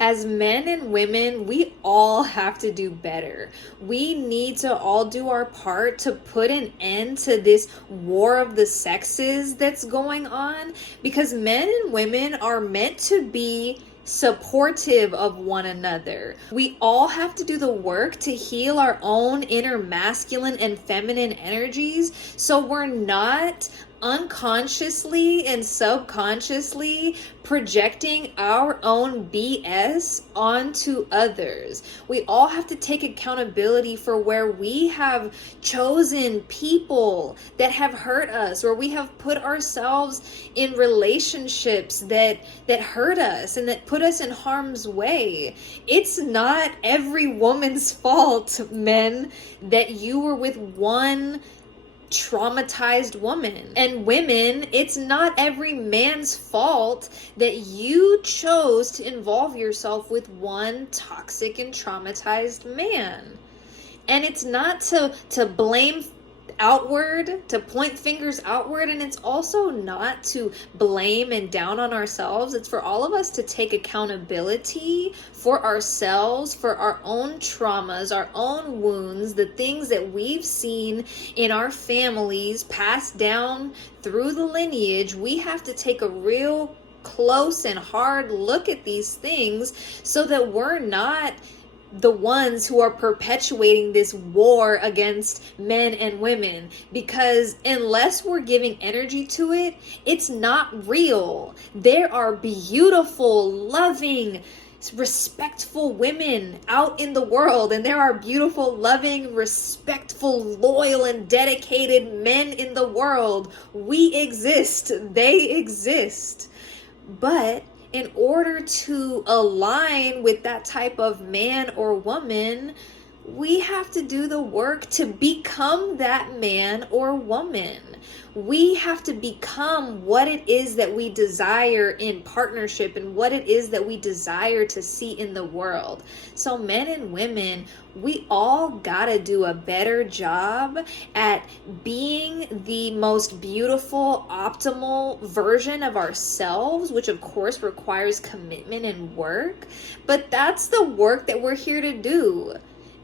As men and women, we all have to do better. We need to all do our part to put an end to this war of the sexes that's going on, because men and women are meant to be supportive of one another. We all have to do the work to heal our own inner masculine and feminine energies so we're not unconsciously and subconsciously projecting our own BS onto others. We all have to take accountability for where we have chosen people that have hurt us, or we have put ourselves in relationships that hurt us and that put us in harm's way. It's not every woman's fault, men, that you were with one traumatized woman. And women, it's not every man's fault that you chose to involve yourself with one toxic and traumatized man. And it's not to blame outward, to point fingers outward, and it's also not to blame and down on ourselves. It's for all of us to take accountability for ourselves, for our own traumas, our own wounds, the things that we've seen in our families passed down through the lineage. We have to take a real close and hard look at these things so that we're not the ones who are perpetuating this war against men and women, because unless we're giving energy to it, it's not real. There are beautiful, loving, respectful women out in the world, and there are beautiful, loving, respectful, loyal, and dedicated men in the world. We exist. They exist. But in order to align with that type of man or woman, we have to do the work to become that man or woman. We have to become what it is that we desire in partnership and what it is that we desire to see in the world. So men and women, we all gotta do a better job at being the most beautiful, optimal version of ourselves, which of course requires commitment and work. But that's the work that we're here to do,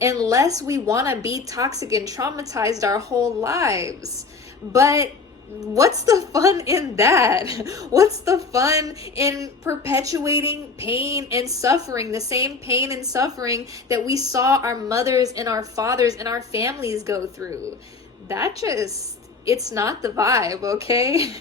unless we want to be toxic and traumatized our whole lives. But what's the fun in that? What's the fun in perpetuating pain and suffering, the same pain and suffering that we saw our mothers and our fathers and our families go through? It's not the vibe, okay?